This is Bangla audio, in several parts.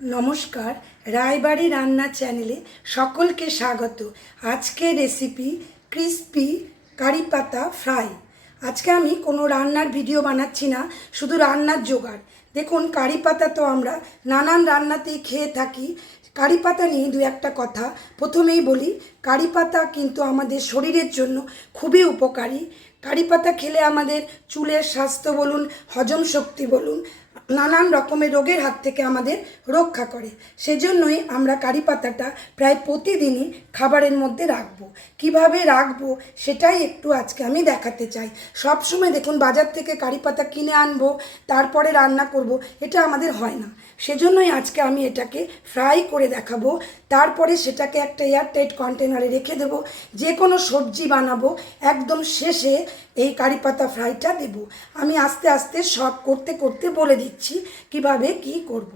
নমস্কার, রায়বাড়ি রান্না চ্যানেলে সকলকে স্বাগত। আজকের রেসিপি ক্রিস্পি কারি পাতা ফ্রাই। আজকে আমি কোনো রান্নার ভিডিও বানাচ্ছি না, শুধু রান্নার জোগাড়। দেখুন, কারি পাতা তো আমরা নানান রান্নাতেই খেয়ে থাকি। কারি পাতা নিয়ে দু একটা কথা প্রথমেই বলি। কারি পাতা কিন্তু আমাদের শরীরের জন্য খুবই উপকারী। কারি পাতা খেলে আমাদের চুলের স্বাস্থ্য বলুন, হজম শক্তি বলুন, নানান রকমের রোগের হাত থেকে আমাদের রক্ষা করে। সেজন্যই আমরা কারি পাতাটা প্রায় প্রতিদিনই খাবারের মধ্যে রাখবো। কিভাবে রাখবো সেটাই একটু আজকে আমি দেখাতে চাই। সব সময় দেখুন, বাজার থেকে কারি পাতা কিনে আনবো তারপরে রান্না করব, এটা আমাদের হয় না। সেজন্যই আজকে আমি এটাকে ফ্রাই করে দেখাবো। তারপরে সেটাকে একটা এয়ারটাইট কন্টেনারে রেখে দেবো। যে কোনো সবজি বানাবো একদম শেষে এই কারি পাতা ফ্রাইটা দেব। আমি আস্তে আস্তে সব করতে করতে বলে দিচ্ছি কিভাবে কি করব।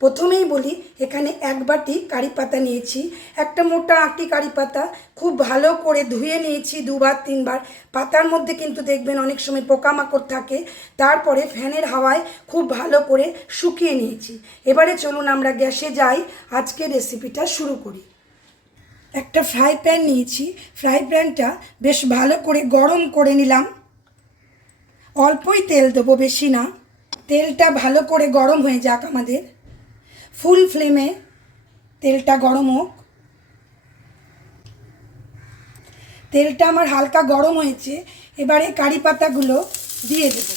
প্রথমেই বলি, এখানে এক বাটি কারি পাতা নিয়েছি। একটা মোটা আঁটি কারি পাতা খুব ভালো করে ধুয়ে নিয়েছি দুবার তিনবার। পাতার মধ্যে কিন্তু দেখবেন অনেক সময় পোকামাকড় থাকে। তারপরে ফ্যানের হাওয়ায় খুব ভালো করে শুকিয়ে নিয়েছি। এবারে চলুন আমরা গ্যাসে যাই, আজকে রেসিপিটা শুরু করি। একটা ফ্রাই প্যান নিয়েছি। ফ্রাই প্যানটা বেশ ভালো করে গরম করে নিলাম। অল্পই তেল দেবো, বেশি না। তেলটা ভালো করে গরম হয়ে যাক আমাদের। ফুল ফ্লেমে তেলটা গরম হোক। তেলটা আমার হালকা গরম হয়েছে। এবারে কারি পাতাগুলো দিয়ে দেব।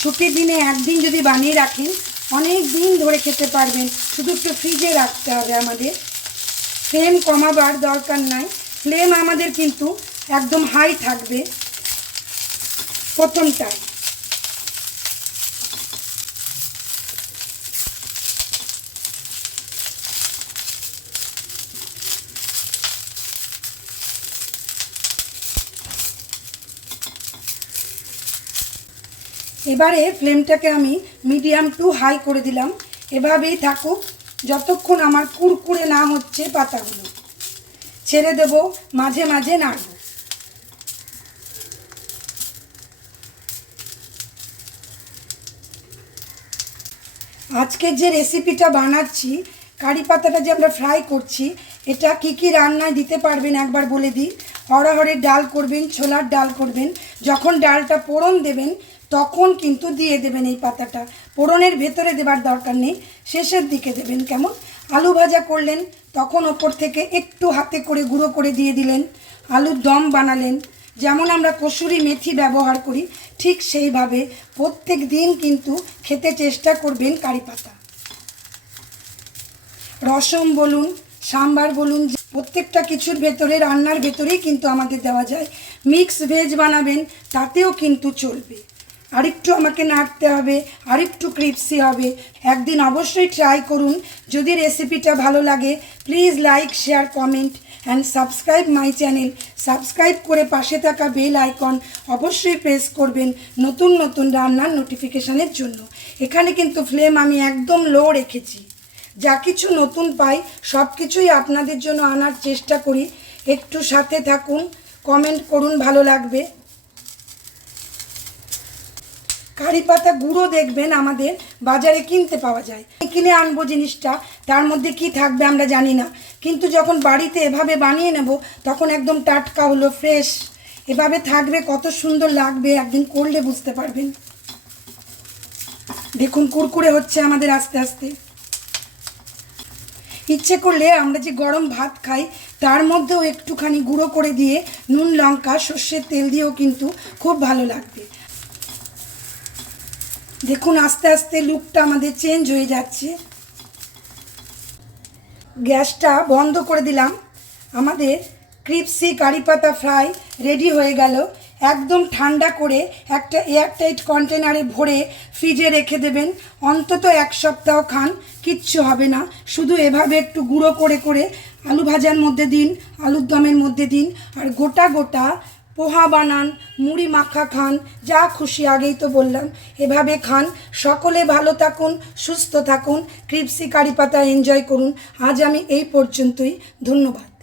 ছুটির দিনে একদিন যদি বানিয়ে রাখেন অনেক দিন ধরে খেতে পারবেন। শুধু একটু ফ্রিজে রাখতে হবে আমাদের। ফ্লেম কমাবার দরকার নাই। ফ্লেম আমাদের কিন্তু একদম হাই থাকবে প্রথমটায়। এবারে ফ্লেমটাকে আমি মিডিয়াম টু হাই করে দিলাম। এভাবেই থাকুক যতক্ষণ আমার কুড়কুড়ে না হচ্ছে পাতাগুলো। ছেড়ে দেব, মাঝে মাঝে নাড়ব। আজকের যে রেসিপিটা বানাচ্ছি, কারি পাতাটা যে আমরা ফ্রাই করছি, এটা কি কি রান্নায় দিতে পারবেন একবার বলে দিই। অড়হরের ডাল করবেন, ছোলার ডাল করবেন। যখন ডালটা ফোড়ন দেবেন তখন কিন্তু দিয়ে দেবেন এই পাতাটা। ফোড়নের ভেতরে দেবার দরকার নেই, শেষের দিকে দেবেন। কেমন আলু ভাজা করলেন তখন ওপর থেকে একটু হাতে করে গুঁড়ো করে দিয়ে দিলেন। আলুর দম বানালেন, যেমন আমরা কসুরি মেথি ব্যবহার করি ঠিক সেইভাবে প্রত্যেক দিন কিন্তু খেতে চেষ্টা করবেন কারি পাতা। রসম বলুন, সাম্বার বলুন, প্রত্যেকটা কিছুর ভেতরে, রান্নার ভেতরেই কিন্তু আমাদের দেওয়া যায়। মিক্স ভেজ বানাবেন তাতেও কিন্তু চলবে। আরেকটু আমাকে নাড়তে হবে, আরেকটু ক্রিপসি হবে। একদিন অবশ্যই ট্রাই করুন। যদি রেসিপিটা ভালো লাগে please like, share, comment and subscribe my channel. Subscribe করে পাশে থাকা বেল আইকন অবশ্যই প্রেস করবেন নতুন নতুন রান্নার নোটিফিকেশানের জন্য। এখানে কিন্তু ফ্লেম আমি একদম লো রেখেছি। যা কিছু নতুন পাই সব কিছুই আপনাদের জন্য আনার চেষ্টা করি। একটু সাথে থাকুন, কমেন্ট করুন, ভালো লাগবে। কারি পাতা গুঁড়ো দেখবেন আমাদের বাজারে কিনতে পাওয়া যায়। কিনে আনবো জিনিসটা, তার মধ্যে কি থাকবে আমরা জানি না। কিন্তু যখন বাড়িতে এভাবে বানিয়ে নেব তখন একদম টাটকা হলো, ফ্রেশ এভাবে থাকবে। কত সুন্দর লাগবে, একদিন করলে বুঝতে পারবেন। দেখুন কুরকুরে হচ্ছে আমাদের আস্তে আস্তে। ইচ্ছে করলে আমরা যে গরম ভাত খাই তার মধ্যেও একটুখানি গুঁড়ো করে দিয়ে নুন, লঙ্কা, সর্ষের তেল দিয়েও কিন্তু খুব ভালো লাগবে। দেখুন আস্তে আস্তে লুকটা আমাদের চেঞ্জ হয়ে যাচ্ছে। গ্যাসটা বন্ধ করে দিলাম। আমাদের ক্রিপসি কারি পাতা ফ্রাই রেডি হয়ে গেল। একদম ঠান্ডা করে একটা এয়ারটাইট কন্টেনারে ভরে ফ্রিজে রেখে দেবেন। অন্তত এক সপ্তাহ খান, কিচ্ছু হবে না। শুধু এভাবে একটু গুঁড়ো করে করে আলু ভাজার মধ্যে দিন, আলুর দমের মধ্যে দিন, আর গোটা গোটা পোহা বানান, মুড়ি মাখা খান, যা খুশি, আগেই তো বললাম। এভাবে খান। সকলে ভালো থাকুন, সুস্থ থাকুন, ক্রিপসি কারি পাতা এনজয় করুন। আজ আমি এই পর্যন্তই। ধন্যবাদ।